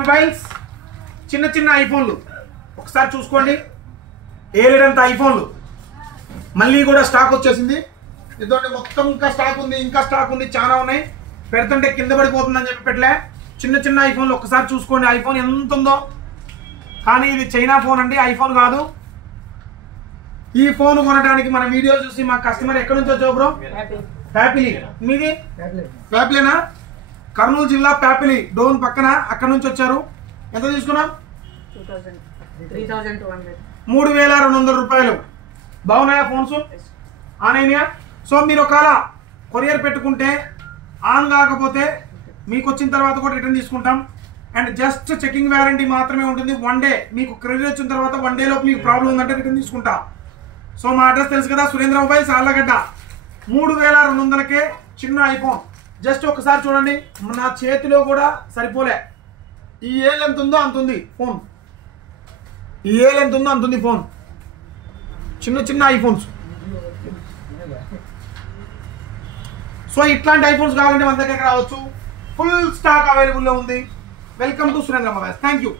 Mobiles చిన్న చిన్న ఐఫోన్లు ఒకసారి చూసుకోండి. ఏలేడంత ఐఫోన్లు మళ్ళీ కూడా స్టాక్ వచ్చేసింది. ఇదండి మొత్తం ఇంకా స్టాక్ ఉంది చాలా ఉన్నాయి. పెడుతుంటే కింద పడిపోతుందని చెప్పి పెట్టలే. చిన్న చిన్న ఐఫోన్లు ఒకసారి చూసుకోండి. ఐఫోన్ ఎంత ఉందో, కానీ ఇది చైనా ఫోన్ అండి, ఐఫోన్ కాదు. ఈ ఫోన్ కొనడానికి మన వీడియో చూసి మా కస్టమర్ ఎక్కడి నుంచి వచ్చావు బ్రో? ప్యాపిలి. మీది ప్యాపిలేనా? కర్నూలు జిల్లా ప్యాపిలి డోన్ పక్కన, అక్కడ నుంచి వచ్చారు. ఎంత తీసుకున్నాం? 3200 రూపాయలు. బాగున్నాయా ఫోన్స్? ఆన్ అయినాయా? సో మీరు ఒకవేళ కొరియర్ పెట్టుకుంటే ఆన్ కాకపోతే మీకు వచ్చిన తర్వాత కూడా రిటర్న్ తీసుకుంటాం. అండ్ జస్ట్ చెకింగ్ వ్యారంటీ మాత్రమే ఉంటుంది. 1 డే మీకు క్రెడిట్ వచ్చిన తర్వాత 1 డేలోపు మీకు ప్రాబ్లం ఉందంటే రిటర్న్ తీసుకుంటా. సో మా అడ్రస్ తెలుసు కదా, సురేంద్ర మొబైల్స్ ఆళ్ళగడ్డ. 3200కే చిన్న ఐఫోన్. జస్ట్ ఒకసారి చూడండి, నా చేతిలో కూడా సరిపోలే. ఈ ఏల్ ఎంత ఉందో అంత ఉంది ఫోన్. ఈ ఏల్ ఎంత ఉందో అంత ఉంది ఫోన్. చిన్న చిన్న ఐఫోన్స్. సో ఇట్లాంటి ఐఫోన్స్ కావాలంటే మన దగ్గరికి రావచ్చు. ఫుల్ స్టాక్ అవైలబుల్లో ఉంది. Welcome to Surendra mobiles. Thank you.